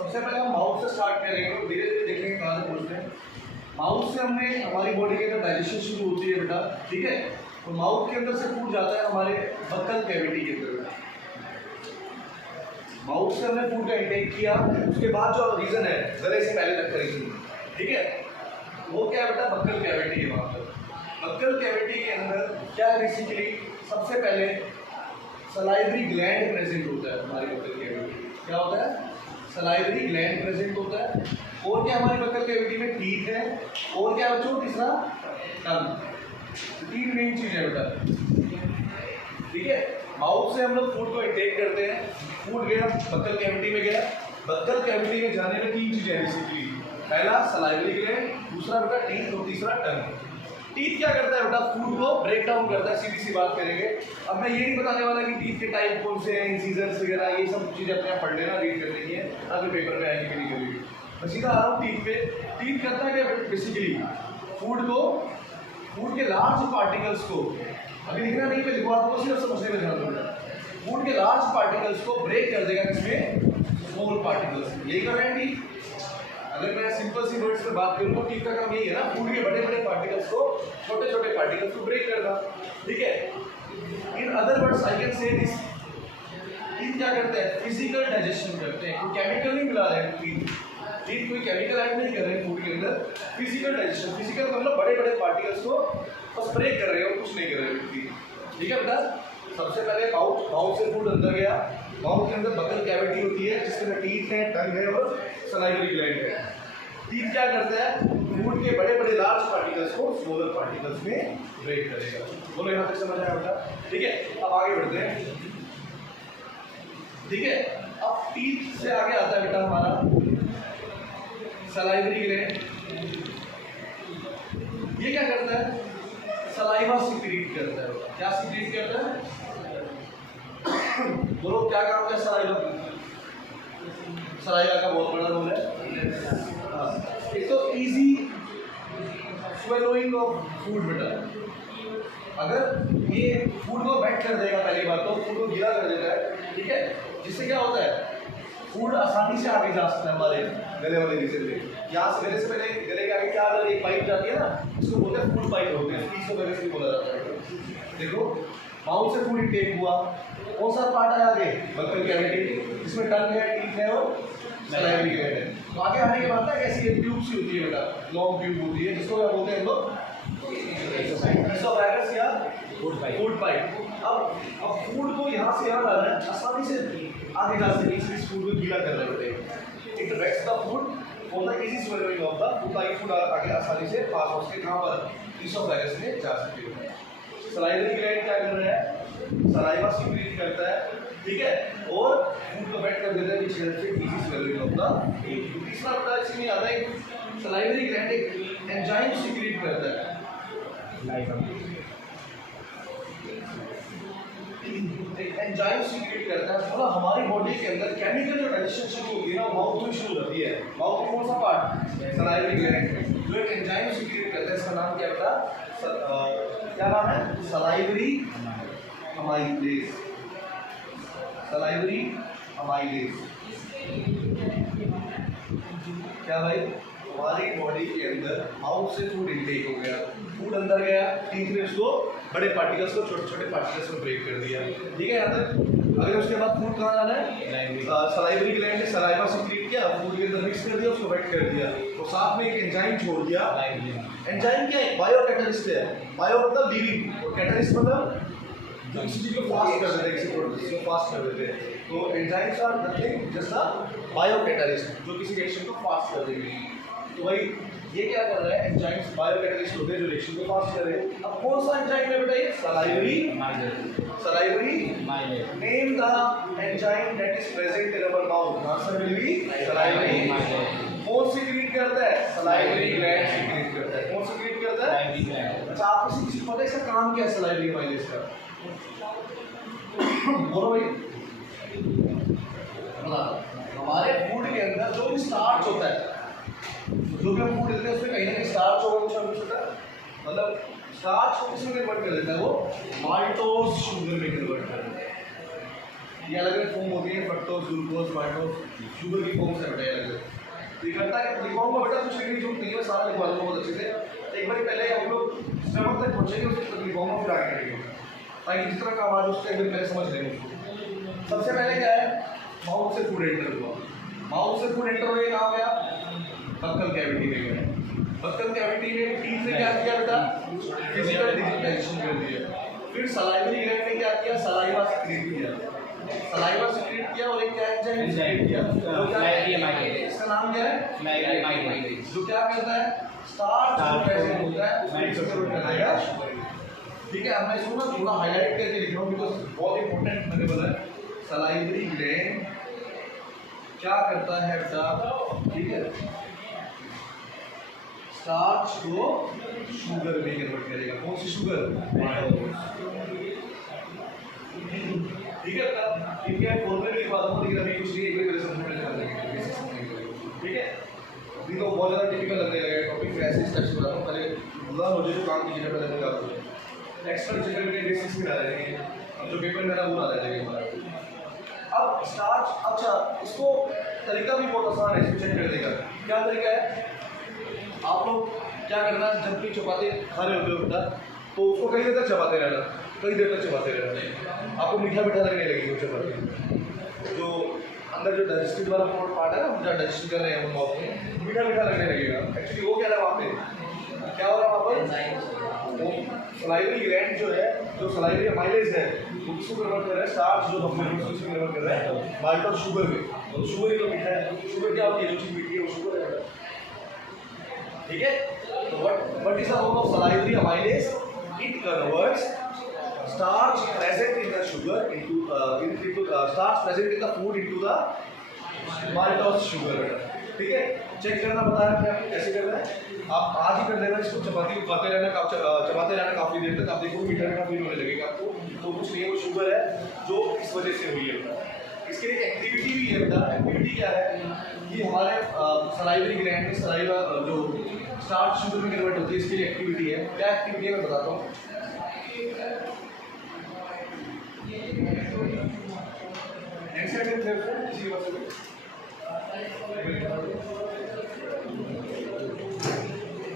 सबसे पहले हम माउथ से स्टार्ट करेंगे और धीरे धीरे देखेंगे कहाँ से पहुँचते हैं। माउथ से हमने हमारी बॉडी के अंदर डाइजेशन शुरू होती है बेटा, ठीक है। तो माउथ के अंदर से फूड जाता है हमारे बक्कल कैविटी के अंदर। माउथ से हमने फूड का इंटेक किया, उसके बाद जो रीजन है गले से पहले तक का रीजन, ठीक है, वो क्या है बेटा, बक्कल कैविटी है। वहाँ पर बक्कल कैविटी के अंदर क्या है, बेसिकली सबसे पहले सलाइवरी ग्लैंड प्रेजेंट होता है हमारी बक्कल कैविटी। क्या होता है, सलाइवरी ग्लैंड प्रेजेंट होता है। और क्या हमारी बक्कल कैविटी में टीथ है, और क्या बच्चों तीसरा टंग। तीन मेन चीज है बेटा, ठीक है। माउथ से हम लोग फूड को इंटेक करते हैं, फूड गया बक्कल कैविटी में गया, बक्कल कैविटी में जाने में तीन चीजें हैं बेसिकली, पहला सलाइवरी ग्लैंड, दूसरा बेटा टीथ और तीसरा टंग। टीथ क्या करता है बेटा, फूड को ब्रेक डाउन करता है, सीधी सी बात करेंगे। अब मैं ये नहीं बताने वाला कि टीथ के टाइप कौन से हैं, इंसीजर्स वगैरह, ये सब चीजें अपने आप पढ़ लेना, रीड करने की है, आपके पेपर में आएंगे कि नहीं करेगी। मैं सीधा आ रहा हूँ टीथ पे। टीथ करता है क्या बेसिकली, फूड के लार्ज पार्टिकल्स को, अभी लिखना नहीं पे लिखवा दूंगा, सिर्फ समझने में ध्यान दूंगा। फूड के लार्ज पार्टिकल्स को ब्रेक कर देगा किसमें, स्मॉल पार्टिकल्स। यही कर रहे हैं टीथ। अगर मैं सिंपल सी वर्ड्स में बात करूँ तो टीथ का काम यही है ना, फूड के बड़े बड़े पार्टिकल्स को, छोटे छोटे पार्टिकल्स को ब्रेक करना, ठीक है। In other words I can say this, teeth क्या करते हैं, फिजिकल डाइजेशन करते हैं, कोई केमिकल नहीं मिला रहे हैं टीथ कोई केमिकल ऐड नहीं कर रहे हैं फूड के अंदर। फिजिकल डाइजेशन, फिजिकल मतलब बड़े बड़े पार्टिकल्स को बस ब्रेक कर रहे हो, कुछ नहीं कर रहे हैं, ठीक है बेटा। सबसे पहले माउथ से फूड अंदर गया, माउथ के अंदर बक्कल कैविटी होती है जिसके अंदर टीथ है, टंग है और सलाइवरी ग्लैंड है। टीथ क्या करता है, फूड के बड़े बड़े लार्ज पार्टिकल्स को स्मॉलर पार्टिकल्स में ब्रेक करेगा। बोलो यहाँ तक समझ आया बेटा, ठीक है। अब आगे बढ़ते हैं, ठीक है। अब टीथ से आगे आता है बेटा हमारा सलाइवरी ग्लैंड। ये क्या करता है, सलाइवा सिक्रीट करता है। क्या सिक्रीट करता है, बोलो क्या काम है सलाइवा का बहुत बड़ा रोल है। एक तो इजी स्वेलोइंग ऑफ फूड बेटा, अगर ये फूड को वेट कर देगा, पहली बात तो फूड को गीला कर देता है, ठीक है, जिससे क्या होता है, फूड आसानी से आगे जा सकता है हमारे गले वाले रीजन पे। यहाँ से गले से पहले गले के आगे क्या एक पाइप जाती है ना, उसको बोलते हैं फूड पाइप होते हैं, इसको गले से भी बोला जाता है। देखो माउथ से फूड इंटेक हुआ, कौन सा पार्ट है आगे, बक्कल कैविटी, जिसमें टंग है, टीथ है और सलाइवरी ग्लैंड है। तो आगे आने के बाद ना कैसी एक ट्यूब सी होती है बेटा, लॉन्ग ट्यूब होती है, जिसको क्या बोलते हैं लोग, इसोफेगस या फूड पाइप। अब फूड को यहाँ से यहाँ लाना है, आसानी से आगे जा सके, इस फूड को गीला कर रहे हैं। It directs the food for the easy swelling of the food, ताकि फूड आगे आसानी से पास हो सके, कहाँ पर, इसोफेगस में जा सके। सलाइवरी ग्लैंड क्या कर रहा है, सलाइवा सिक्रीट करता है, ठीक है, और फूड को वेट कर देता है, which helps in easy swallowing of the food। तीसरा बता इसमें आता है, सलाइवरी ग्लैंड एक एंजाइम सिक्रीट करता है। एंजाइम सिक्रीट करता है, मतलब हमारी बॉडी के अंदर केमिकल जो डाइजेशन शुरू होती है ना, माउथ में शुरू होती है। माउथ में कौन सा पार्ट, सलाइवरी ग्लैंड, जो एक एंजाइम सिक्रीट करता है, इसका नाम क्या होता, क्या नाम है, सलाइवरी अमाइलेज। सलाइवरी अमाइलेज क्या भाई, हमारी बॉडी के अंदर माउथ से फूड इंटेक हो गया, फूड अंदर गया, टीथ ने उसको बड़े पार्टिकल्स को छोटे छोटे पार्टिकल्स में ब्रेक कर दिया, ठीक है यहाँ तक। अगर उसके बाद फूड कहाँ जाना है, सलाइवरी ग्लैंड ने सलाइवा सिक्रीट किया, फूड के अंदर मिक्स कर दिया, उसको वेट कर दिया, तो साथ में एक एंजाइम छोड़ दिया। एंजाइम क्या है, बायो कैटलिस्ट है। बायो मतलब लिविंग, और कैटलिस्ट मतलब जो किसी चीज को फास्ट कर देते हैं, किसी प्रोसेस को फास्ट कर देते हैं। तो enzymes are nothing just a biocatalyst, जो किसी रिएक्शन को फास्ट कर देंगे। तो भाई ये क्या कर रहा है, एंजाइम्स बायो कैटलिस्ट होते हैं जो रिएक्शन को फास्ट कर रहे हैं। अब कौन सा एंजाइम है बेटा, ये salivary name the enzyme that is present in our mouth, answer will be salivary. कौन सिक्रीट करता है, सलाइवरी ग्लैंड सिक्रीट करता है। कौन सिक्रीट करता है, अच्छा आपको किसी पता है इसका काम क्या है, सलाइवरी अमाइलेज का, बोलो भाई। हमारे फूड के अंदर जो भी स्टार्च होता है, जो भी हम फूड लेते हैं उसमें कहीं ना कहीं स्टार्च होगा, कुछ ना कुछ होता है, मतलब स्टार्च को किसमें कन्वर्ट कर देता है, वो माल्टोज शुगर में कन्वर्ट कर देता है। ये अलग अलग फॉर्म होती है, फ्रक्टोज, ग्लूकोज, माल्टोज, शुगर की फॉर्म से बेटा अलग अलग। दिखाता है लिखवाऊंगा बेटा, कुछ लिखने की जरूरत नहीं है, सारा लिखवा दूंगा बहुत अच्छे से। एक बार पहले हम लोग स्टमक तक पहुंचेंगे, उसके बाद लिखवाऊंगा, फिर आगे करेंगे ताकि जिस तरह का आवाज उससे अगर पहले समझ लेंगे उसको। सबसे पहले क्या है, माउथ से फूड एंटर हुआ। माउथ से फूड एंटर हुआ, ये कहाँ गया? बक्कल कैविटी में गया। बक्कल कैविटी में टीथ ने क्या किया बेटा? फिजिकल डिजिटाइजेशन कर दिया। फिर सलाइवरी ग्लैंड ने क्या किया? सलाइवा सिक्रीट किया। सलाइवा सिक्रीट किया और एक क्या एंजाइम सिक्रीट किया, जो क्या है? इसका नाम क्या है? जो क्या करता है? स्टार्च प्रेजेंट होता है उसको एक्सक्रीट कराएगा। ठीक है, अब मैं इसको ना थोड़ा हाईलाइट करके लिख रहा हूँ बिकॉज बहुत इंपॉर्टेंट मैंने बोला है। सलाइवरी ग्लैंड क्या करता है बेटा? ठीक है, स्टार्च को शुगर में कन्वर्ट करेगा। कौन सी शुगर? ठीक है बेटा, ठीक है, फॉर्मूले भी लिखवा दूंगा, लेकिन अभी कुछ नहीं, एक बार पहले समझ में कर लेंगे। ठीक है, अभी तो बहुत ज़्यादा टिपिकल लगने लगा टॉपिक, मैं ऐसे स्टेप्स बताता हूँ, पहले बुला मुझे जो काम कीजिए पहले मुझे आप नेक्स्ट पर चक्कर में बेसिक्स में डाल देंगे, अब जो पेपर मेरा वो डाल देंगे। अब स्टार्च, अच्छा इसको तरीका भी बहुत आसान है, इसको चेक कर देगा। क्या तरीका है? आप लोग क्या करना, जब भी चपाते खा रहे होते हो बेटा, तो उसको कई देर तक चबाते रहना, कई देर तक चबाते रहना। आपको मीठा मीठा लगने लगेगी वो चपाती, जो अंदर जो डाइजेस्टिव वाला पार्ट है ना, जो डाइजेशन कर रहे हैं वो माउथ में, मीठा मीठा लगने लगेगा। एक्चुअली वो क्या रहा वहाँ पे, क्या हो रहा है वहाँ पर? वो सलाइवरी ग्लैंड जो है, जो सलाइवरी माइलेज है, वो किसको कन्वर्ट कर रहा है? स्टार्च जो हम किसको कन्वर्ट कर रहा है? माल्टोज शुगर में। तो शुगर ही तो मीठा है, शुगर क्या होती है? जो चीज़ मीठी है वो शुगर है। ठीक है, तो what is the role of salivary amylase? It converts starch present in the sugar into starch present in the food into the maltose sugar। ठीक है, चेक करना बताया मैंने आपको कैसे करना है। आप आज ही कर लेना, इसको चपाती को खाते रहना, चबाते रहना काफी देर तक, आप देखो मीठा मीठा फील होने लगेगा आपको। तो कुछ नहीं है, वो शुगर है जो इस वजह से हुई है। इसके लिए एक्टिविटी भी है बेटा। एक्टिविटी क्या है कि हमारे सलाइवरी ग्लैंड में सलाइवा जो स्टार्च शुगर में कन्वर्ट होती है, इसके लिए एक्टिविटी है। क्या एक्टिविटी है मैं बताता हूँ।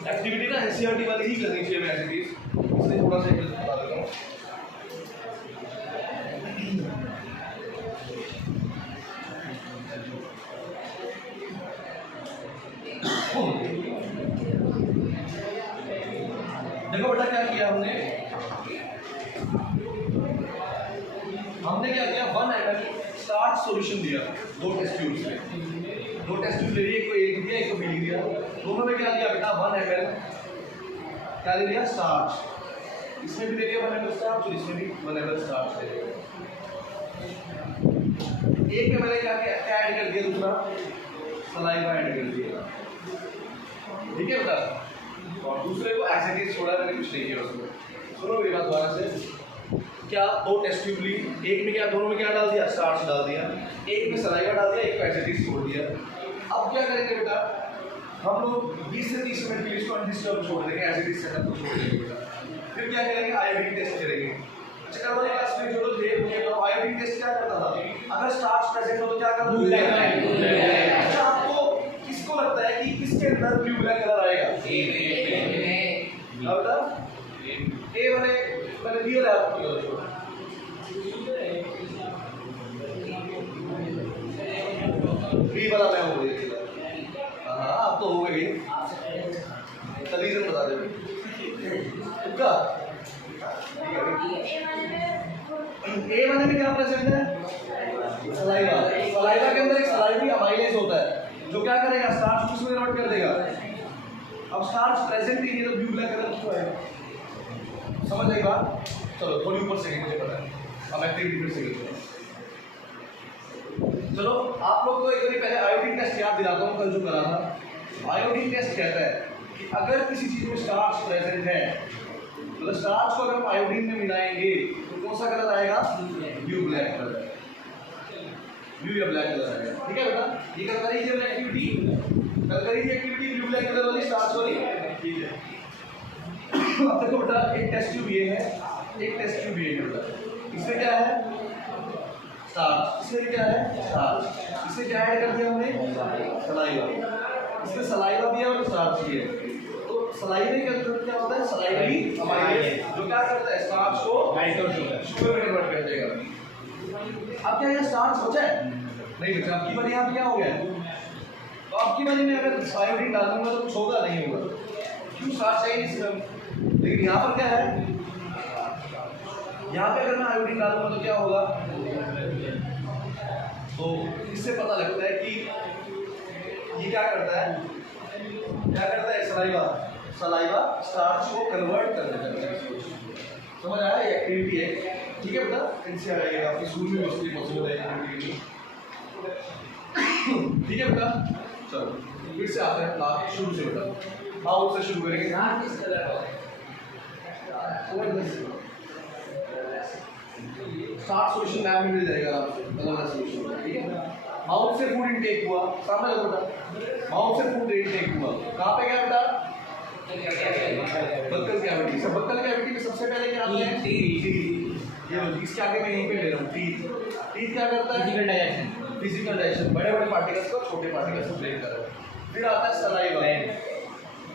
एक्टिविटी ना एनसीईआरटी वाली ही करनी चाहिए, मैं ऐसी चीज इसलिए थोड़ा सा बता देता हूँ। देखो बेटा क्या किया हमने क्या किया, 1 ml स्टार्च सॉल्यूशन दिया 2 टेस्ट ट्यूब्स में। 2 टेस्ट ट्यूब ले लिए, एक को A दिया, एक को B दिया। दोनों में क्या दिया बेटा? 1 ml क्या ले लिया? स्टार्च। इसमें भी ले लिया 1 ml स्टार्च और इसमें भी 1 ml स्टार्च ले लिया। एक में मैंने क्या ऐड कर दिया? दूसरा सलाइवा ऐड कर दिया। ठीक है बेटा, और दूसरे को ऐसे ही छोड़ा, मैंने कुछ नहीं किया उसमें। सुनो मेरी बात दोबारा से। क्या 2 टेस्ट ट्यूब ली, एक में क्या, दोनों में क्या डाल दिया? स्टार्च डाल दिया, एक में सलाइवा डाल दिया, एक एसिडिक छोड़ दिया। अब क्या करेंगे बेटा? हम लोग 20 से 30 मिनट के लिए इसको अनडिस्टर्ब छोड़ देंगे, एसिडिक सेटअप को छोड़ देंगे बेटा। फिर क्या करेंगे? आयोडीन टेस्ट करेंगे। अच्छा वाले क्लास में जो लोग थे उनके तो आयोडीन टेस्ट क्या करता था? अगर स्टार्च प्रेजेंट हो तो क्या करता था? अच्छा, आपको किसको लगता है कि किसके अंदर ब्लू ब्लैक कलर आएगा? अब बेटा ए वाले मैंने दिया है आपको, बी वाला मैं हो गई। हाँ अब तो हो गई, रीजन बता दे तुक्का। ए वाले में क्या प्रेजेंट है? सलाइवा। सलाइवा के अंदर एक सलाइवरी अमाइलेज होता है जो क्या करेगा? स्टार्च को उसमें कन्वर्ट कर देगा। अब स्टार्च प्रेजेंट ही है तो ब्लू ब्लैक कलर क्यों है? समझ आई बात? चलो थोड़ी ऊपर से मुझे पता है, अब एक्टिविटी फिर से चलो आप लोग को एक बार पहले आयोडीन टेस्ट याद दिलाता हूँ, कल जो करा था। आयोडीन टेस्ट कहता है कि अगर किसी चीज में स्टार्च प्रेजेंट है, मतलब स्टार्च को अगर हम आयोडीन में मिलाएंगे तो कौन सा कलर आएगा? ब्लू ब्लैक कलर, ब्लू या ब्लैक कलर आएगा। ठीक है बेटा, ये कल करी थी हमने एक्टिविटी, कल करी थी एक्टिविटी ब्लू ब्लैक कलर वाली, स्टार्च वाली। ठीक है, अब देखो बेटा एक टेस्ट ट्यूब ये है, एक टेस्ट ट्यूब ये है बेटा। इसमें क्या है? स्टार्च, इसमें क्या है स्टार्च, इसमें क्या ऐड कर दिया हमने सलाइवा, इसमें सलाइवा भी है और स्टार्च भी है। तो सलाइवे का मतलब क्या होता है सलाइवरी अमाइलेज, जो क्या करता है स्टार्च को शुगर में कन्वर्ट कर देगा। अब क्या ये स्टार्च बचा है नहीं बचा, आपकी बारी यहाँ क्या हो गया है, तो आपकी बारी में अगर आयोडीन डालूंगा तो कुछ होगा नहीं होगा, क्यों स्टार्च चाहिए सिस्टम। लेकिन यहाँ पर क्या है, यहाँ पे अगर मैं आयोडीन डालूंगा तो क्या होगा, तो इससे पता लगता है कि ये क्या करता है सलाइवा स्टार्च को कन्वर्ट कर देता है। समझ आया, ये एक्टिविटी है ठीक है बेटा, इनसे आएगा आपकी स्कूल में उसके पॉसिबल है एक्टिविटी ठीक है बेटा। चलो फिर से आते हैं लास्ट शुरू से बेटा, माउथ से शुरू करेंगे। स्टार्ट सॉल्यूशन लैब में मिल जाएगा आपको अलग सॉल्यूशन ठीक है। माउथ से फूड इनटेक हुआ, सामने लो बेटा, माउथ से फूड इनटेक हुआ, कहाँ पे गया बेटा बक्कल कैविटी। सब बक्कल कैविटी में सबसे पहले क्या आता है टीथ, ये इसके आगे मैं यहीं पे ले रहा हूँ टीथ। टीथ क्या करता है फिजिकल डाइजेशन, बड़े बड़े पार्टिकल्स को छोटे पार्टिकल्स को ब्रेक कर रहा है। फिर आता है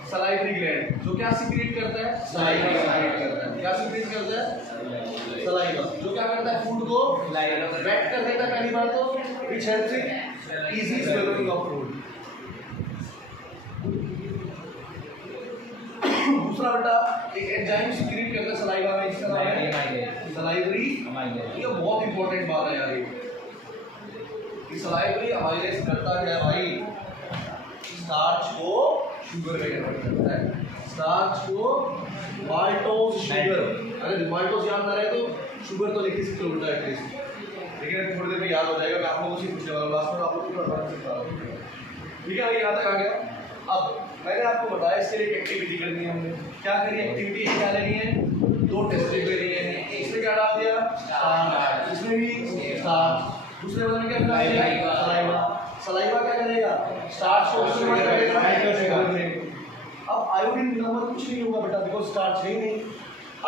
सलाइवरी ग्लैंड, जो क्या सीक्रेट करता है सलाइवा सीक्रेट करता है, क्या सीक्रेट करता है सलाइवा, जो क्या करता है फूड को वेट कर देता है पहली बार तो, which helps in easy swelling of food. दूसरा बेटा एक एंजाइम सीक्रेट करता है सलाइवा में, इसका नाम है सलाइवरी अमाइलेज। ये बहुत इंपॉर्टेंट बात है यार, ये सलाइवरी अमाइलेज करता है भाई स्टार्च को शुगर में कन्वर्ट करता है, स्टार्च को माल्टोज शुगर, अरे माल्टोज याद ना रहे तो शुगर तो लिख सकते हो बेटा एटलीस्ट, लेकिन थोड़ी देर में याद हो जाएगा। मैं आप लोगों से पूछने वाला लास्ट में, आप लोग को पढ़ा सकता हूं ठीक है। यहाँ तक आ गया। अब मैंने आपको बताया इसके लिए एक्टिविटी करनी है, हमने क्या करी एक्टिविटी, क्या लेनी है दो टेस्ट लेनी है। इसमें क्या डाल दिया इसमें भी स्टार्च, दूसरे वाले में क्या डाल दिया सलाइवा क्या करेगा स्टार्च को कन्वर्ट करेगा। अब आयोडीन मिलाना कुछ नहीं होगा बेटा, बिकॉज स्टार्च है ही नहीं।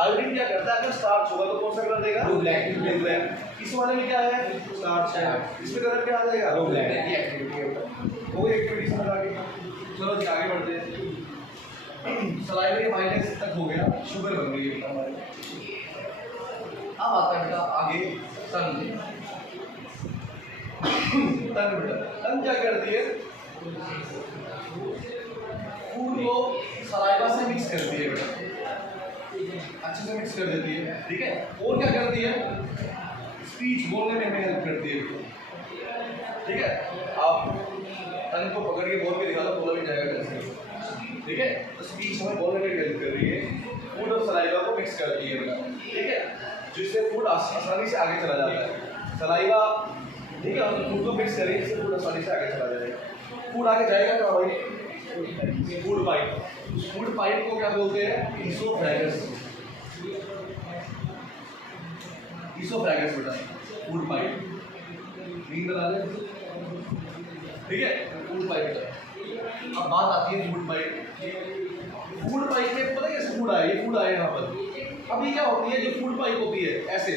आयोडीन क्या करता है, अगर स्टार्च होगा तो कौन सा कलर देगा ब्लू ब्लैक। इस वाले में क्या है स्टार्च है, इसमें कलर क्या आ जाएगा ब्लू ब्लैक। ये एक्टिविटी है बेटा, वो एक्टिविटी समझ आ गई। चलो जी आगे बढ़ते हैं। सलाइवरी अमाइलेज तक हो गया, शुगर बन गई बेटा हमारी। अब आता है बेटा आगे टंग। टंग क्या करती है, फूड को सलाइवा से मिक्स करती है बेटा, अच्छे से मिक्स कर देती है ठीक है। और क्या करती है स्पीच बोलने में हमें हेल्प करती है ठीक है। आप टंग को पकड़ के बोल के दिखा दो, बोला भी जाएगा कैसे ठीक है। तो स्पीच हमें बोलने में हेल्प कर रही है, फूड और सलाइवा को मिक्स करती है बेटा ठीक है, जिससे फूड आसानी से आगे चला जाता है। सलाइवा ठीक है, हम फूड को मिक्स करेंगे इससे फूड आसानी से आगे चला जाएगा। फूड आगे जाएगा क्या भाई फूड पाइप, फूड पाइप को क्या बोलते हैं ईसोफेगस। ईसोफेगस बेटा फूड पाइप, नींद बना ले ठीक है फूड पाइप। अब बात आती है फूड पाइप। फूड पाइप में पता है कैसे फूड आया, ये फूड आया यहाँ पर। अब ये क्या होती है, जो फूड पाइप होती है ऐसे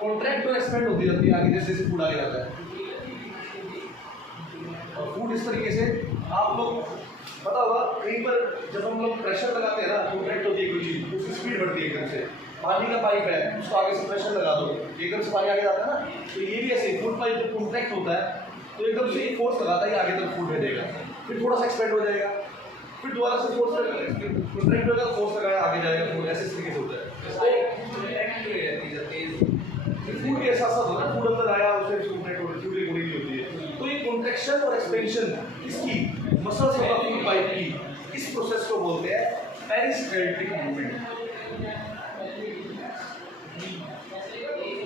कॉन्ट्रैक्ट और एक्सपेंड होती रहती है आगे जैसे जैसे फूड आगे जाता है। और फूड इस तरीके से आप लोग पता होगा कहीं पर जब हम लोग प्रेशर लगाते हैं ना, कॉन्ट्रैक्ट होती है कोई चीज़, उसकी स्पीड बढ़ती है एकदम से। पानी का पाइप है, उसको आगे से प्रेशर लगा दो, एकदम से पानी आगे जाता है ना, तो ये भी ऐसे फूड पाइप जब कॉन्ट्रैक्ट होता है तो एकदम से फोर्स लगाता है आगे तक फूड भेजेगा, फिर थोड़ा सा एक्सपेंड हो जाएगा, फिर दोबारा से फोर्स कॉन्ट्रैक्ट होगा, फोर्स लगाया आगे जाएगा फूड, ऐसे तरीके से होता है। फूड के साथ साथ होता है, फूड अंदर आया उसे कॉन्ट्रैक्ट होती है, होती है। तो ये कॉन्ट्रैक्शन और एक्सपेंशन इसकी मसल्स ऑफ फूड पाइप की, इस प्रोसेस को बोलते हैं peristaltic movement.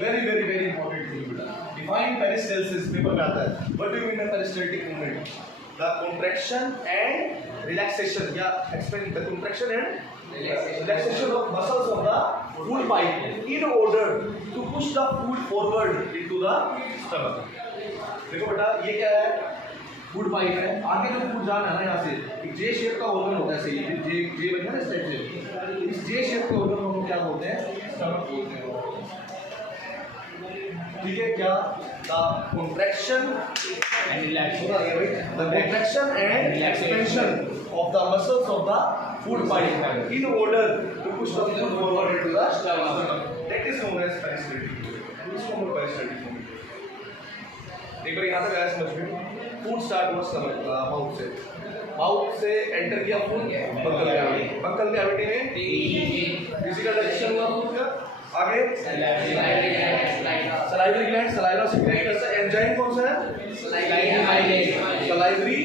Very very very important thing बेटा। डिफाइन पेरिस्टाल्सिस पेपर में आता है। What do you mean by peristaltic movement? The contraction and relaxation या expand the contraction and relaxation of muscles of the food pipe in order to push the food forward into the stomach. देखो बेटा ये क्या है, food pipe है, आगे जो food जाना है ना यहाँ से एक जे शेप का ऑर्गन होता है, सही जे जे बन गया ना इस टाइप से, इस जे शेप के ऑर्गन को क्या बोलते हैं स्टमक बोलते हैं ठीक है, क्या the contraction and expansion of the muscles of the food pipe in order to push the food forward into the stomach, that is known as peristaltic. इसको हम पेरिस्टैल्टिक। एक बार यहाँ तक आया समझ में। फूड स्टार्ट हुआ स्टमक माउथ से एंटर किया food buccal cavity, buccal cavity में फिजिकल डाइजेशन हुआ फूड का। आगे सलाइवरी ग्लैंड सलाइवा सीक्रेट करता है। एंजाइम कौन सा है? Salivary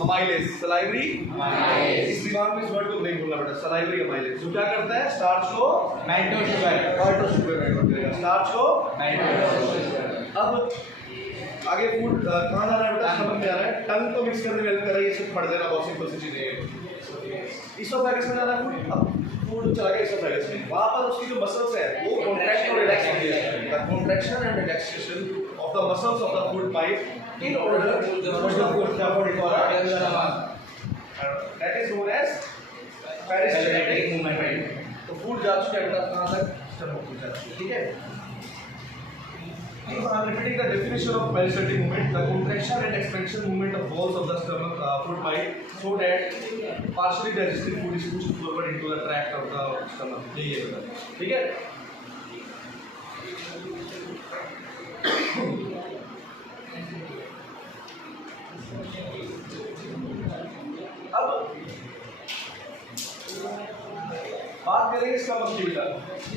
amylase. सलाइवरी इस दिमाग में इस वर्ड को नहीं भूलना बेटा, सलाइवरी अमाइलेज जो क्या करता है? स्टार्च को नाइट्रोस शुगर कन्वर्ट करेगा, स्टार्च को नाइट्रोस शुगर। अब आगे फूड कहाँ जाना है बेटा? स्टमक में आ रहा है, टंग को मिक्स करने में हेल्प कर रही है, सिर्फ पढ़ देना, बहुत सिंपल सी चीजें हैं। इसोफेगस में जाना है फूड, अब फूड चला गया इसोफेगस में, वहाँ पर उसकी जो मसल्स है वो कॉन्ट्रैक्ट और रिलैक्स होती है। The contraction and relaxation of the muscles of the food pipe in order to push the food forward into the stomach, that is known as peristaltic movement. तो फूड जा चुका है बेटा कहाँ तक? स्टमक तक जा चुका है, ठीक है। If I am repeating the definition of peristaltic movement, the contraction and expansion movement of walls of the stomach food pipe, so that partially digested food is pushed forward into the tract of the stomach. यही है बेटा, ठीक है। अब बात करेंगे stomach की बेटा।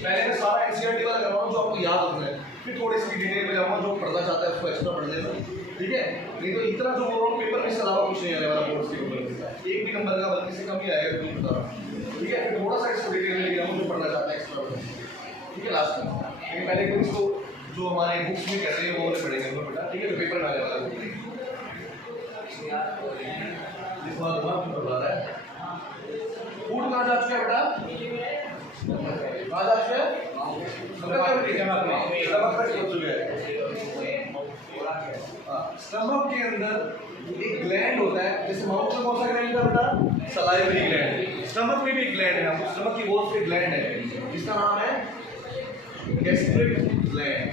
पहले मैं सारा एनसीईआरटी वाला करवाऊँ जो आपको याद रखना है, फिर थोड़ी सी डिटेल में जाऊँगा, जो पढ़ना चाहता है उसको एक्स्ट्रा पढ़ लेना, ठीक है। नहीं तो इतना जो बोल रहा हूँ पेपर में से अलावा कुछ नहीं आने वाला बोर्ड्स के ऊपर, एक भी नंबर का बल्कि से कम ही आएगा, नहीं बता रहा, ठीक है। फिर थोड़ा सा इसको डिटेल में लेके जाऊँ जो पढ़ना चाहता है एक्स्ट्रा, ठीक है, लास्ट में। लेकिन पहले कोई इसको जो हमारे बुक्स में कहते हैं वो वाले पढ़ेंगे हम लोग बेटा, ठीक है। तो पेपर में आने वाला जिस बात दिमाग में बता रहा है। फूड कहाँ जा चुका है बेटा? कहाँ जा चुका है? स्टमक के अंदर एक ग्लैंड होता है, जैसे माउथ में कौन सा ग्लैंड है बेटा? Salivary gland. स्टमक में भी एक ग्लैंड है, स्टमक की वॉल पे ग्लैंड है जिसका नाम है गैस्ट्रिक ग्लैंड।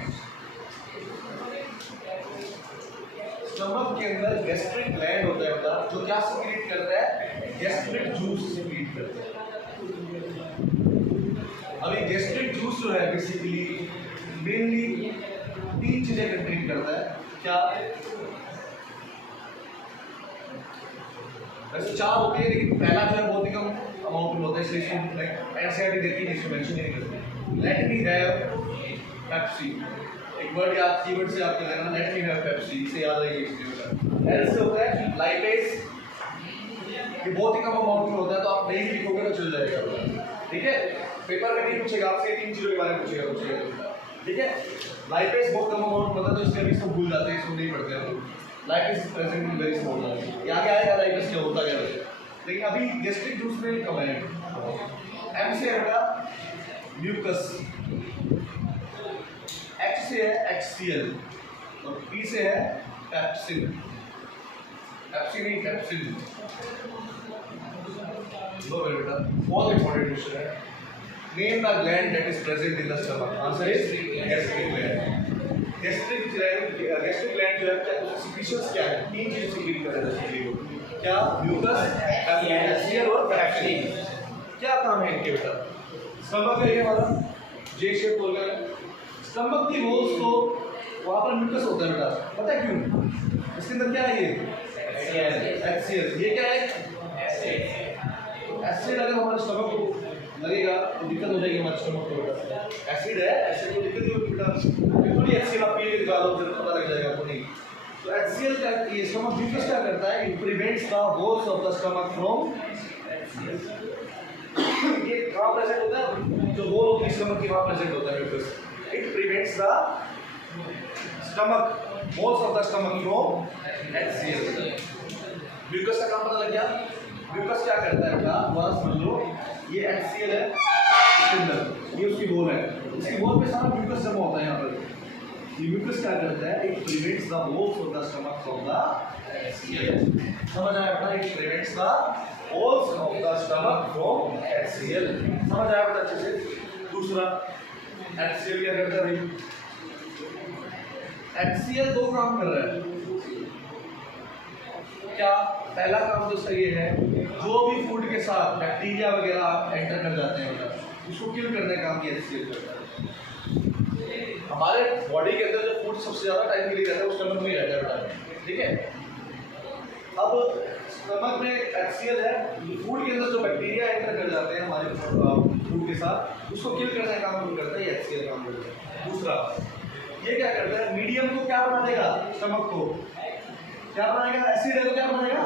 स्टमक के अंदर गैस्ट्रिक ग्लैंड होता है बेटा, जो क्या सीक्रेट करता है? गैस्ट्रिक जूस सीक्रेट करता है। अभी गैस्ट्रिक जूस जो है बेसिकली मेनली 3 चीजें कंटेन करता है। क्या? वैसे 4 होते हैं, लेकिन पहला जो है बहुत ही कम अमाउंट में होता है, इसलिए इसको एनसीईआरटी देती है, इसको मेंशन नहीं करती। लेट मी हैव पेप्सी, एक वर्ड याद, कीवर्ड से याद कर लेना, लेट मी हैव पेप्सी, इसे याद रखिए। एल से होता है लाइपेज, ये बहुत ही कम अमाउंट में होता है, तो आप नहीं लिखोगे तो चल जाएगा, ठीक है। पेपर में नहीं पूछेगा आपसे, 3 चीजों के बारे में पूछेगा, ठीक है। लाइपेज बहुत कम अमाउंट में होता है, तो इसलिए इसको भूल जाते हैं, इसको नहीं पढ़ते हैं। Lipase is present in very small amount, ये आगे आएगा लाइपेज क्या होता है, लेकिन अभी गैस्ट्रिक जूस में कम है। एम से है म्यूकस, एच से है HCl और पी से है पेप्सिन। पेप्सिन नहीं, पेप्सिन। लो बेटा, बहुत इंपॉर्टेंट क्वेश्चन है। Name the gland that is present in the stomach. Answer is gastric gland. Gastric gland जो है क्या सिक्रीशंस क्या है? 3 चीजें सिक्रीट कर रहा है, क्या? म्यूकस, HCl और पेप्सिन। क्या काम है इनके बेटा? स्टमक है ये हमारा, जे शेप बोल रहा है। स्टमक की वॉल्स को वहाँ पर म्यूकस होता है बेटा, पता है क्यों? इसके अंदर क्या है ये? HCl। ये क्या है? एसिड। अगर हमारे स्टमक को लगेगा तो दिक्कत हो जाएगी हमारे स्टमक को बेटा। एसिड है, एसिड को दिक्कत नहीं होगी बेटा, बिल्कुल ही HCl आप पी के निकालो, जब पता लग जाएगा आपको। नहीं तो HCl का ये स्टमक म्यूकस क्या करता है? It prevents the walls of the stomach from, ये कहाँ प्रेजेंट होता है? जो वॉल होती है स्टमक की, वहाँ प्रेजेंट होता है mucus. It prevents the stomach walls of the stomach from HCl। Mucus का काम पता लग गया? म्यूकस क्या करता है बेटा? वहाँ समझ लो, ये HCl है इसके अंदर, ये उसकी वॉल है, इसकी वॉल पे सारा म्यूकस जमा होता है यहाँ पर। ये म्यूकस क्या करता है? It prevents the walls of the stomach from the HCl। समझ आया बेटा? It prevents the walls of the stomach from HCl। समझ आया बेटा अच्छे से? दूसरा HCl क्या करता है भाई? HCl दो काम कर रहा है। क्या? पहला काम तो सही है, जो भी फूड के साथ बैक्टीरिया वगैरह एंटर कर जाते हैं उसको किल करने का काम ये HCl करता है। हमारे बॉडी के अंदर जो फूड सबसे ज़्यादा टाइम के लिए रहता है वो स्टमक में ही रहता है, ठीक है। अब स्टमक में HCl है, फूड के अंदर जो बैक्टीरिया एंटर कर जाते हैं हमारे फूड के साथ उसको किल करने का काम करता है ये HCl काम करता है। दूसरा ये क्या करता है, मीडियम को क्या बना देगा, स्टमक को क्या बनाएगा, एसिड है तो क्या बनाएगा,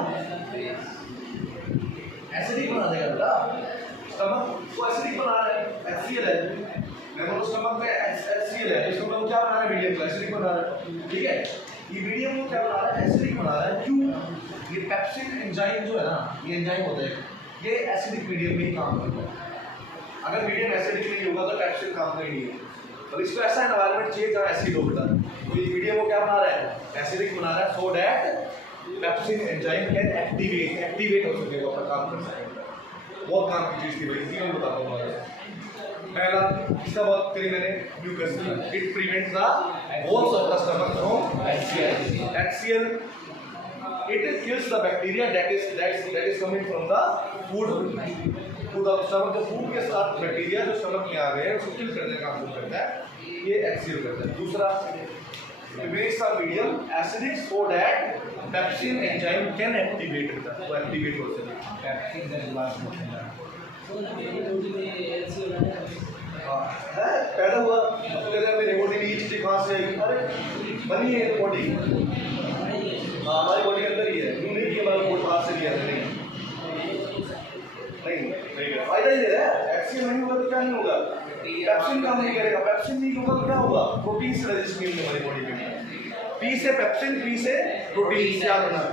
एसिडिक बना देगा बेटा। स्टमक को एसिडिक बना रहा है, HCl है, मैं बोलूँ स्टमक में HCl है, इसको मैं क्या बना रहा है, मीडियम को एसिडिक बना रहा है, ठीक है। ये मीडियम को क्या बना रहा है, एसिडिक बना रहा है। क्यों? ये पेप्सिन एंजाइम जो है ना, ये एंजाइम होता है, ये एसिडिक मीडियम में ही काम करता है। अगर मीडियम एसिडिक नहीं होगा तो पेप्सिन काम नहीं है। और इसको ऐसा एनवायरनमेंट चाहिए जहाँ एसिड हो बेटा, तो ये मीडियम को क्या बना रहा है, एसिडिक बना रहा है, सो that pepsin enzyme can activate हो सके, वो अपना काम कर सके। बहुत काम की चीज़ थी भाई, तीनों बताता हूँ मैं। पहला इसका बात करी मैंने, mucus, it prevents the walls of the stomach from HCl, it kills the bacteria that is coming from the food to the stomach। जो फूड के साथ बैक्टीरिया जो स्टमक में आ गए हैं उसको किल करने का काम करता है ये HCl करता है। दूसरा, makes the medium acidic so that pepsin enzyme can activate it, तो एक्टिवेट हो सके। है पैदा हुआ तो कहते हैं मेरी बॉडी ये चीज़ें कहाँ से आई, अरे बनी है बॉडी, हमारी बॉडी के अंदर ही है, यूं नहीं कि हमारा फूड बाहर से लिया नहीं, फायदा ही दे रहा है। HCl नहीं होगा तो क्या नहीं होगा, पेप्सिन काम नहीं करेगा, पेप्सिन नहीं होगा तो क्या होगा, प्रोटीन से डाइजेशन नहीं होगा हमारी बॉडी में। पी से पेप्सिन, पी से प्रोटीन, याद रखना।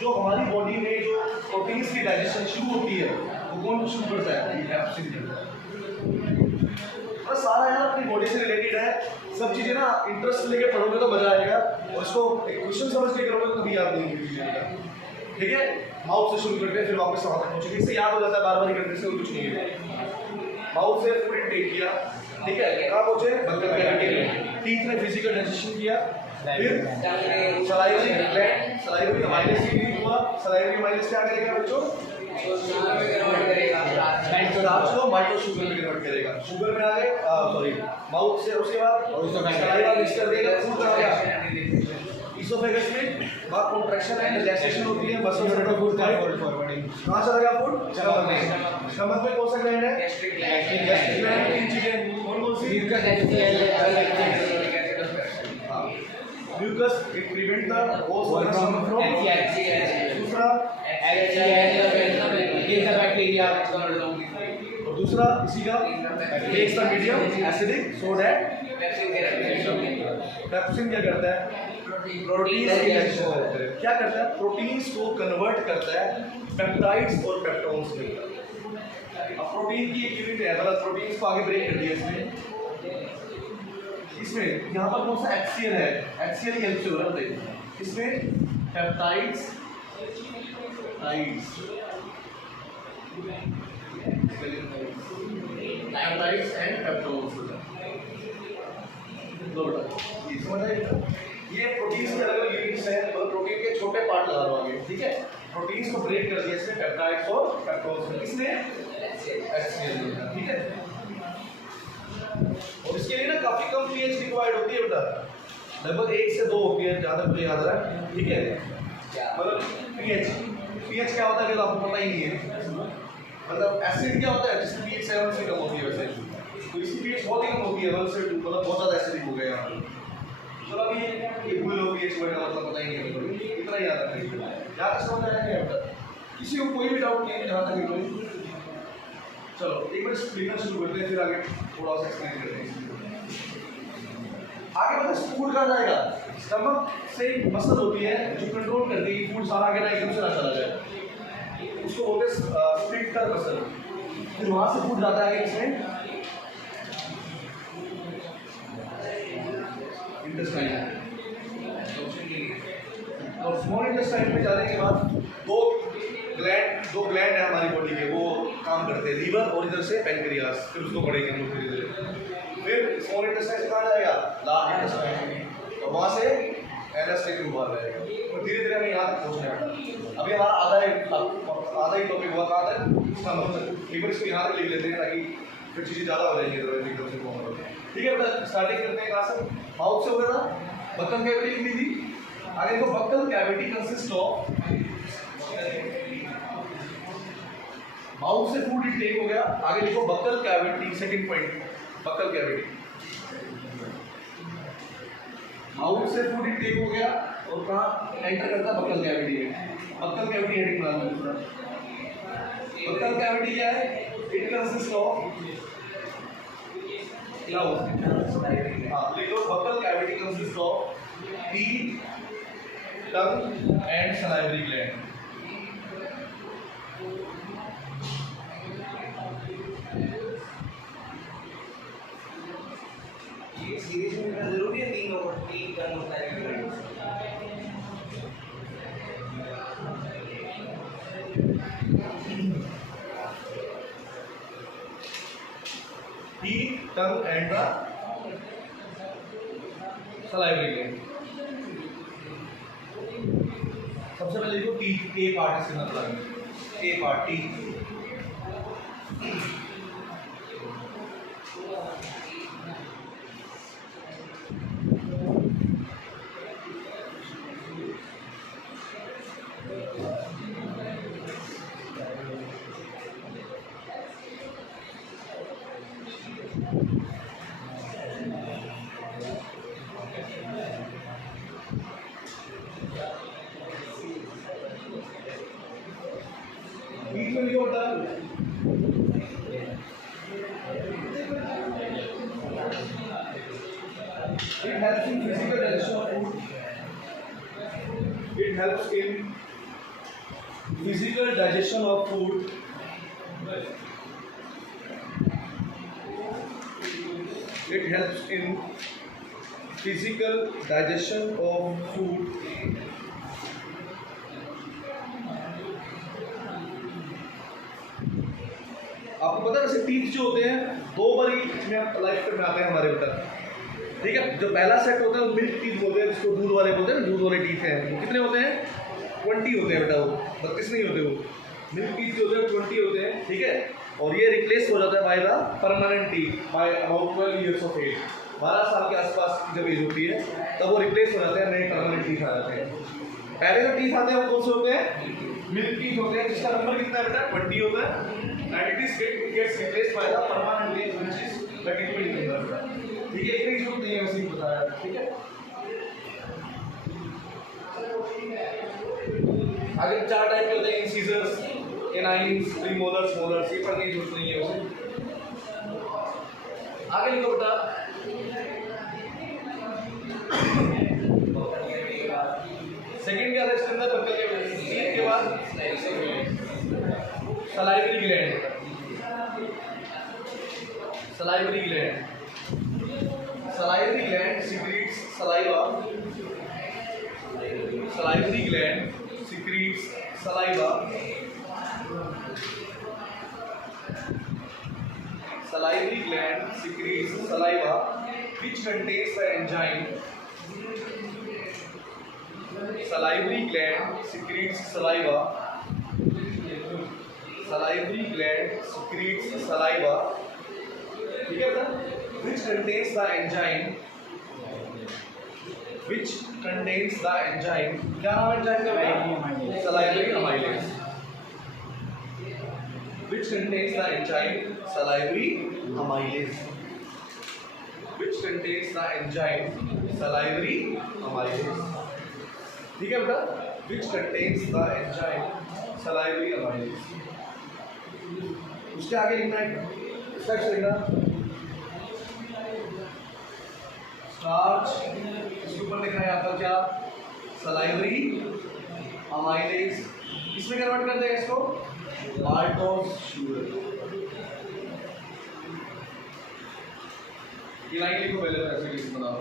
जो हमारी बॉडी में जो प्रोटीन की डाइजेशन शुरू होती है वो कौन शुरू करता है, पेप्सिन करता है। बस सारा यार अपनी बॉडी से रिलेटेड है, सब चीज़ें ना इंटरेस्ट लेके पढ़ोगे तो मजा आएगा, और इसको एक क्वेश्चन समझ के करोगे तो कभी याद नहीं होगी, ठीक है। माउथ से शुरू करते हैं फिर वापस वहाँ तक पहुँचेंगे, इससे याद हो जाता है, बार बार करने से कुछ नहीं है। माउथ से फूड इनटेक किया, ठीक है, कहाँ पहुँचे, बक्कल कैविटी में, टीथ ने फिजिकल डाइजेशन किया, फिर सलाइवरी ग्लैंड, सलाइवरी माइलेज हुआ, सलाइवरी माइलेज क्या करेगा बच्चों, स्टार्च को माइक्रो शुगर में कन्वर्ट करेगा, शुगर में आ गए सॉरी माउथ से, उसके बाद सलाइवा मिक्स कर देगा, फूड कहाँ गया, इसोफेगस में बात कॉन्ट्रैक्शन एंड रिलैक्सेशन होती है, मसल्स एंड फूड फॉरवर्डिंग, कहाँ चला गया फूड, स्टमक में। स्टमक में कौन सा ग्लैंड है, गैस्ट्रिक ग्लैंड, तीन चीजें कौन कौन सी, mucus, it prevent the host of the stomach from, दूसरा बैक्टीरिया, और दूसरा इसी का makes the medium acidic so that pepsin क्या करता है, प्रोटीन क्या करता है, प्रोटीन्स को कन्वर्ट करता है पेप्टाइड्स और पेप्टोन्स में। अब प्रोटीन की एक यूनिट है, मतलब प्रोटीन्स को आगे ब्रेक कर दिया इसमें यहाँ पर कौन सा HCl है, HCl ही हेल्प से हो रहा है, इसमें पेप्टाइड्स एंड पेप्टोन्स, ये प्रोटीन्स के अलग अलग यूनिट्स हैं, मतलब प्रोटीन के छोटे पार्ट लगा दो आगे, ठीक है। प्रोटीन्स को ब्रेक कर दिया इसमें पेप्टाइड्स और पेप्टोन्स, किसने, HCl, ठीक है। और इसके लिए ना काफी कम pH रिक्वायर्ड होती है बेटा, लगभग 1 से 2 होती है, जहाँ तक मुझे याद आ रहा है, ठीक है। मतलब pH क्या होता है तो आपको पता ही नहीं है, मतलब एसिड क्या होता है जिसकी pH 7 से कम होती है, वैसे तो इसकी pH बहुत ही कम होती है, 1 से 2, मतलब बहुत ज़्यादा एसिडिक हो गया यहाँ पर। चलो अभी ये भूल लो pH वर्ड का मतलब पता ही नहीं है, इतना ही याद रखना, याद समझ आया क्या बेटा, किसी को कोई भी डाउट नहीं है जहाँ तक कोई। चलो एक बार क्लियर शुरू करते हैं, फिर आगे थोड़ा सा एक्सप्लेन करते हैं। आगे मतलब फूड कहाँ जाएगा, स्टमक से मसल होती है जो कंट्रोल करती है फूड सारा आगे एकदम से ना चला जाए, उसको बोलते हैं स्फिंक्टर मसल। फिर वहाँ से फूड जाता है इसमें इंटेस्टाइन, और स्मॉल इंटेस्टाइन में जाने के बाद दो ग्लैंड है हमारी बॉडी के, वो काम करते हैं, लीवर और इधर से पैनक्रियास, फिर उसको बढ़ेंगे हम लोग धीरे धीरे। फिर स्मॉल इंटेस्टाइन से कहाँ जाएगा, लार्ज इंटेस्टाइन, और वहाँ से एनास्टेटिक उभार रहेगा। तो धीरे धीरे हमें यहाँ तक पहुँचना है। अभी हमारा आधा ही टॉपिक हुआ कहाँ तक, इसका मतलब एक बार इसको यहाँ तक लिख लेते हैं ताकि फिर चीज़ें ज़्यादा हो जाएंगी। ठीक है बेटा, स्टार्टिंग करते हैं कहाँ से, माउथ से हो गया था, बक्कल कैविटी लिखी थी। आगे देखो buccal cavity consist of, mouth से फूड इनटेक हो गया। आगे लिखो buccal cavity, second point buccal cavity, mouth से फूड इनटेक हो गया और कहाँ एंटर करता बक्कल कैविटी में। बक्कल कैविटी हेडिंग बना लो। बक्कल कैविटी क्या है, इट कंसिस्ट ऑफ, क्या हो, हाँ लिखो buccal cavity consist of teeth, tongue and salivary gland. ये सीरीज में इतना जरूरी है, तीन टर्न होता है। Teeth, tongue and the salivary gland। सबसे पहले लिखो टीथ, ए पार्ट इससे मतलब apart teeth. It helps in physical digestion of food. It helps in physical digestion of food. It helps in physical digestion of food. आपको पता है वैसे teeth जो होते हैं दो बार ही लाइफ में आते हैं हमारे ऊपर। ठीक है, जो पहला सेट होता है वो मिल्क टीथ बोलते हैं, जिसको दूध वाले बोलते हैं ना, दूध वाले टीथ हैं। कितने होते हैं, 20 होते हैं बेटा, वो 32 नहीं होते। वो मिल्क टीथ जो होते हैं 20 होते हैं। ठीक है, और ये रिप्लेस हो जाता है bye the permanent teeth by about 12 years of age। 12 साल के आसपास की जब एज होती है तब वो रिप्लेस हो जाते हैं, नए परमानेंट टीथ आ जाते हैं। पहले जो टीथ आते हैं वो कौन से होते हैं, मिल्क टीथ होते हैं, जिसका नंबर कितना है बेटा, 20 होता है। And it is gets replaced by the permanent teeth which is the typical number. ठीक है, इतनी जरूरत नहीं है वैसे ही बताया। ठीक है, आगे 4 टाइप के होते हैं, इंसिजर्स, एनाइन्स, प्रीमोलर्स, मोलर्स। ये पढ़ने की जरूरत नहीं है वैसे। आगे लिखो बेटा सेकंड क्या था इसके अंदर, बक्कल के टीथ के बाद salivary gland. Salivary gland, salivary gland secretes saliva, salivary gland secretes saliva, salivary gland secretes saliva which contains the enzyme, salivary gland secretes saliva, salivary gland secretes saliva, ठीक है बेटा, which contains the enzyme, which contains the enzyme, क्या नाम है enzyme का, salivary amylase, which contains the enzyme salivary amylase, which contains the enzyme salivary amylase। ठीक है बेटा, which contains the enzyme salivary amylase। उसके आगे लिखना है, स्टेप्स लिखना, स्टार्च, इसके ऊपर लिखना है आपका क्या, सलाइवरी अमाइलेज। इसमें कन्वर्ट कर देगा इसको माल्टोज शुगर। ये लाइन लिखो पहले, ऐसे लिख बनाओ।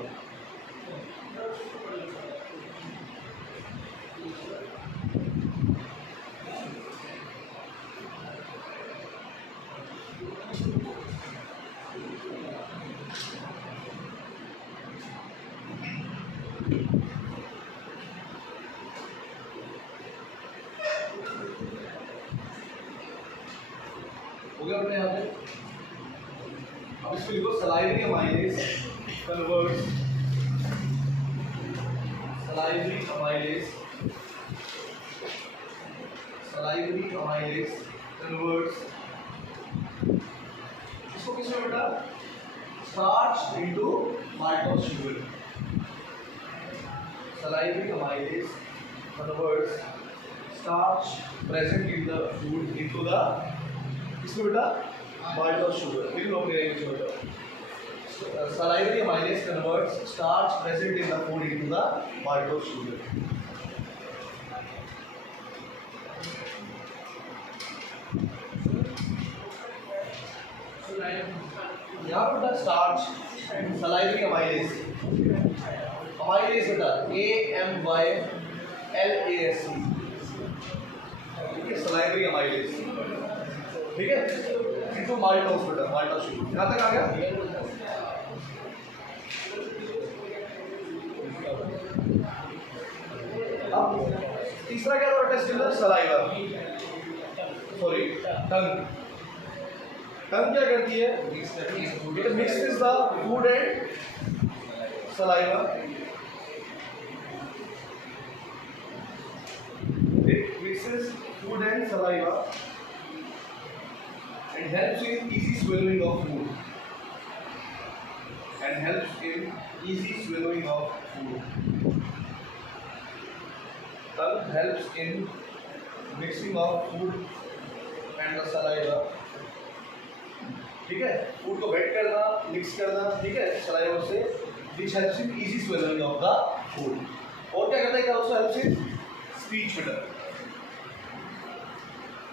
salivary amylase converts इसको किसमें बेटा starch into maltose sugar salivary amylase converts starch present in the food into the इसमें बेटा maltose sugar लिख लो मेरे इसमें बेटा salivary amylase converts starch present in the food into the maltose sugar यहाँ पर बेटा starch salivary amylase बेटा AMYLASE ठीक है salivary amylase ठीक है इनको माल्टोज बेटा माल्टोज शुगर यहाँ तक आ गया अब तीसरा क्या था टेस्ट अंदर सलाइवा सॉरी टंग टंग क्या करती है it mixes the food and saliva it mixes food and saliva and helps in easy swallowing of food tongue helps in mixing of food and the saliva ठीक है फूड को wait करना mix करना ठीक है सलाइवा से which helps in easy swallowing of the food और क्या करता है क्या also helps in स्पीच बेटा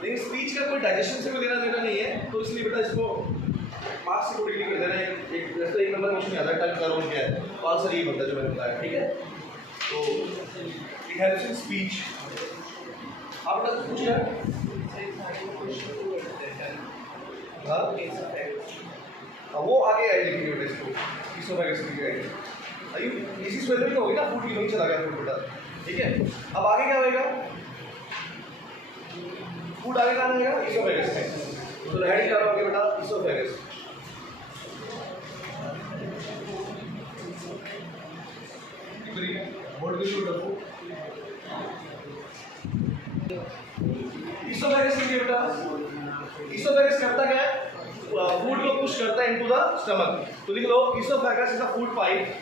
लेकिन स्पीच का कोई डाइजेशन से कोई लेना देना नहीं है तो इसलिए बेटा इसको मार्क्स से डिग्री कर देना एक जैसे एक नंबर क्वेश्चन आता है टंग का रोल क्या है तो आंसर ये बनता है जो मैंने बताया ठीक है तो इट हेल्प्स इन स्पीच आप बेटा पूछिए हाँ वो आगे आए लिखेंगे बेटा इसको इसोफेगस की आएगी अभी इसी स्वेलिंग होगी ना फूड की वहीं चला गया फूड बेटा ठीक है अब आगे क्या होएगा फूड आगे कहाँ रहेगा इसोफेगस में तो हेड क्या होगा बेटा इसोफेगस इसोफेगस के लिए बेटा इसोफेगस करता क्या है फूड को पुश करता है इनटू द स्टमक तो लिख लो oesophagus is a food pipe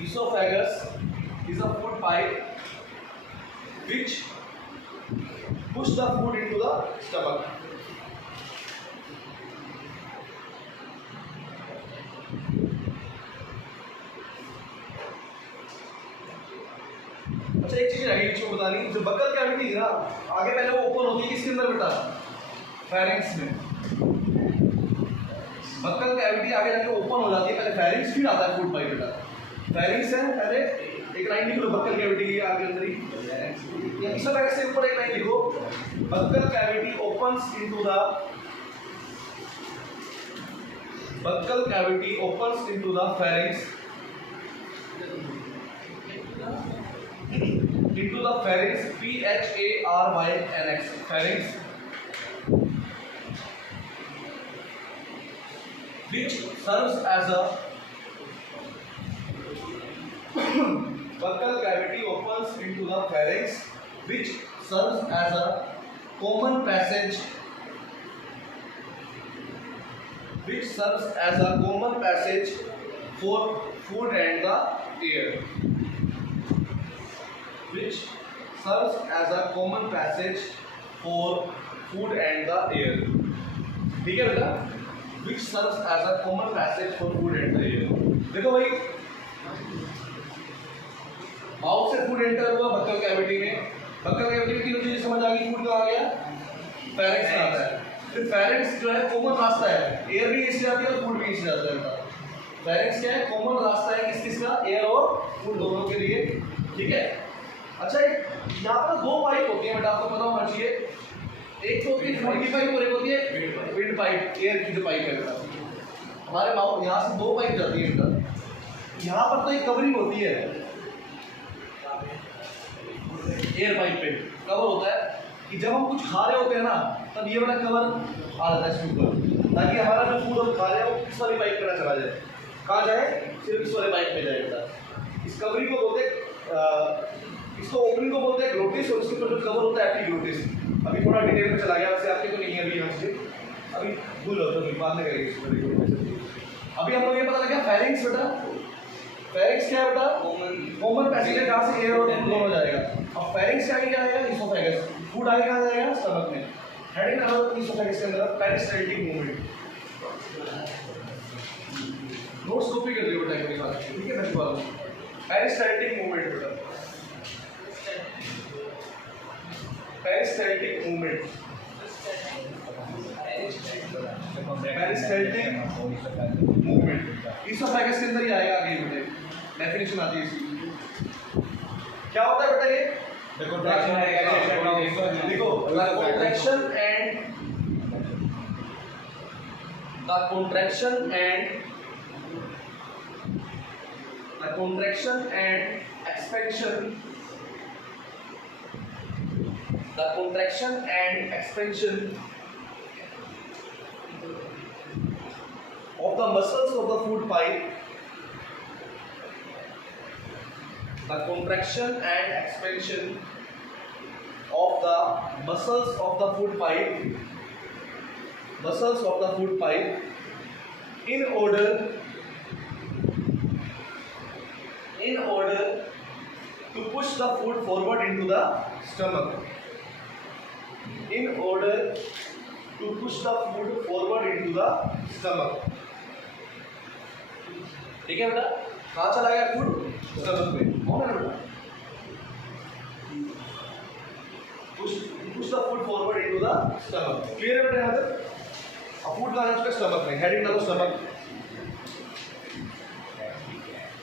Esophagus is a food pipe which push the food into the stomach. अच्छा एक चीज रही जो बतानी जो बकल कैविटी है ना आगे पहले वो ओपन होती है किसके अंदर बेटा फेरिंक्स में बक्कल कैविटी आगे जाके ओपन हो जाती है पहले फेरिंक्स फिर आता है फूड पाइप बेटा फेरिंक्स है पहले एक लाइन लिख लो बक्कल कैविटी के आगे अंदर ही या इस तरह से ऊपर एक लाइन लिखो buccal cavity opens into the pharynx into the pharynx PHARYNX pharynx which serves as a buccal cavity opens into the pharynx which serves as a common passage for food and the air which serves as a common passage for food and the air ठीक है बेटा which serves as a common passage for food and the air देखो भाई mouth से food enter हुआ buccal cavity में तीनों चीजें समझ आ गई फूड कहाँ आ गया फेरिंक्स में आता है फिर फेरिंक्स जो है कॉमन रास्ता है एयर भी इससे जाती है और फूड भी इससे जाता है फेरिंक्स क्या है कॉमन रास्ता है किसका एयर और फूड दोनों के लिए ठीक है अच्छा यहाँ पर दो पाइप होती है बेटा आपको पता होना चाहिए एक तो होती है फूड की पाइप और एक होती है विंड पाइप एयर की जो पाइप है बेटा हमारे माउथ यहाँ से दो पाइप जाती है बेटा यहाँ पर तो एक कवरिंग होती है एयर पाइप पे कवर होता है कि जब हम कुछ खा रहे होते हैं ना तब ये वाला कवर आ जाता है इसके ऊपर, ताकि हमारा जो फूड हम खा रहे हैं वो इस वाली पाइप पे ना चला जाए। कहाँ जाए? सिर्फ इस वाले पाइप में जाएगा। इस कवरिंग को बोलते हैं, इसको ओपनिंग को बोलते हैं ग्लोटिस, और इसके ऊपर जो कवर होता है एपिग्लोटिस। अभी थोड़ा डिटेल में चला गया, वैसे आपके तो नहीं है अभी यहाँ से, अभी भूल लो तो बाद में करेंगे इसको। अभी हम लोग ये पता लगा फेरिंग्स बेटा, फेरिंग्स क्या है बेटा? कॉमन पैसेंजर जहाँ से एयर और फूड दोनों जाएगा। अब फेरिंग्स के आगे क्या आएगा? इसोफेगस। फूड आगे कहाँ जाएगा? स्टमक में। हेडिंग नंबर इसोफेगस के अंदर पेरिस्टाल्टिक मूवमेंट। नोट्स कॉपी कर लियो बेटा मेरे साथ, ठीक है? मैं बता दूँ पेरिस्टाल्टिक मूवमेंट बेटा, peristaltic movement, peristaltic movement oesophagus के अंदर ही आएगा आगे बेटे। डेफिनेशन आती है इसकी। क्या होता है बेटा ये? देखो contraction and expansion of the muscles of the food pipe, the contraction and expansion of the muscles of the food pipe, muscles of the food pipe, in order to push the food forward into the stomach, in order to push the food forward into the stomach। ठीक है बेटा? कहाँ चला गया food? Stomach में। कौन है बेटा? push the food forward into the stomach। Clear है बेटा यहाँ तक? अब फूड कहाँ है? उसका स्टमक में। हेडिंग डालो स्टमक,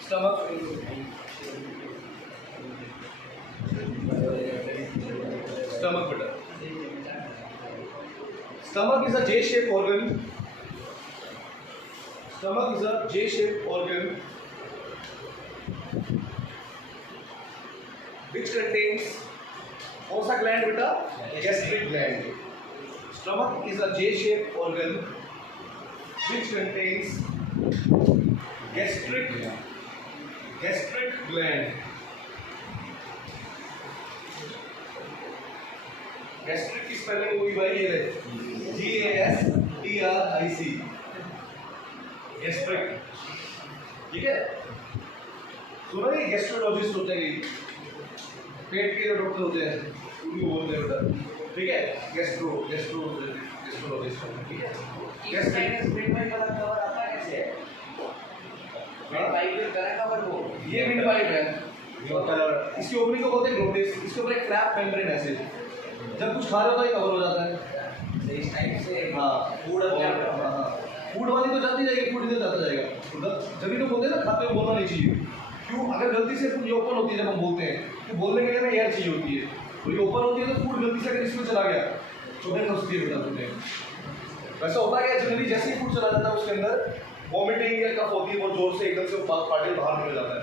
स्टमक, स्टमक बेटा। Stomach is a J-shaped organ. Stomach is a J-shaped organ which contains कौन सा gland बेटा? Gastric gland. Stomach is a J-shaped organ which contains gastric gland. Gastric की स्पेलिंग हुई भाई ये GASTRIC, गैस्ट्रिक। ठीक है? सुना नहीं? गैस्ट्रोलॉजिस्ट होते हैं, पेट के जो डॉक्टर होते हैं उनको बोलते हैं बेटा। ठीक है? गैस्ट्रोलॉजिस्ट, ठीक है? ये विंड पाइप है, इसकी ओपनिंग को बोलते हैं ग्लोटिस। इसके ऊपर एक फ्लैप मेम्ब्रेन ऐसे, जब कुछ खा रहे हो तो ये कवर हो जाता है इस टाइप से। हाँ, फूड वाली तो जाती जाएगी, फूड इधर जाता जाएगा। जब भी तो बोलते हैं ना खाते हुए बोलना नहीं चाहिए। क्यों? अगर गलती से फूड ये ओपन होती है जब हम बोलते हैं, तो बोलने के लिए ना एयर चाहिए होती है, तो ये ओपन होती है तो फूड गलती से अगर इसमें चला गया तो फिर फंसती है बेटा फूड। वैसा होता है जनरली जैसे ही फूड चला जाता है उसके अंदर वॉमिटिंग या कफ होती है, बहुत जोर से एकदम से पार्टिकल बाहर निकल जाता है।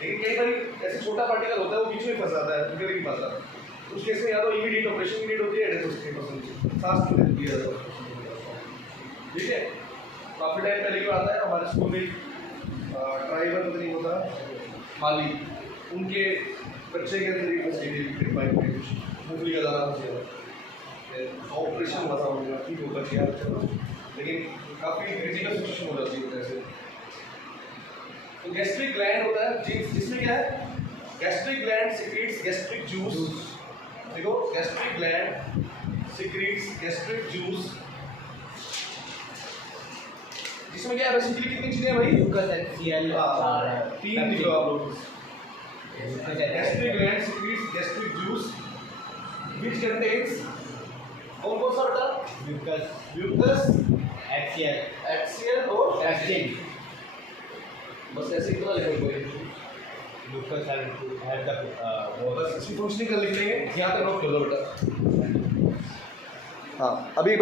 लेकिन कई बार ऐसे छोटा पार्टिकल होता है वो बीच में फंस जाता है, निकल नहीं पाता। उस केस में या तो इमीडिएट ऑपरेशन नीड होती है, डेथ होती है, सांस नहीं लेती है। ठीक है? काफ़ी टाइम पहले की बात है, हमारे स्कूल में ड्राइवर नहीं होता खाली, उनके बच्चे के अंदर ही फंस गई थी पाइप में, कुछ मूंगफली का दाना फंस गया, ऑपरेशन हुआ था उनका, ठीक होगा किया, लेकिन काफ़ी क्रिटिकल सिचुएशन हो जाती है ऐसे। तो गैस्ट्रिक ग्लैंड होता है जिसमें क्या है? Gastric gland secretes gastric juice. देखो, gastric gland secretes gastric juice, जिसमें क्या है बेसिकली कितनी चीजें भाई? म्यूकस HCl 3 लिखो आप लोग। Gastric gland secretes gastric juice which contains कौन सा बेटा? म्यूकस HCl और एसिड। बस ऐसे ही पता लिखो कोई, म्यूकस हैव द बस इसकी फंक्शनिंग कर लिख लेंगे। यहाँ तक नोट कर लो बेटा। हाँ, अभी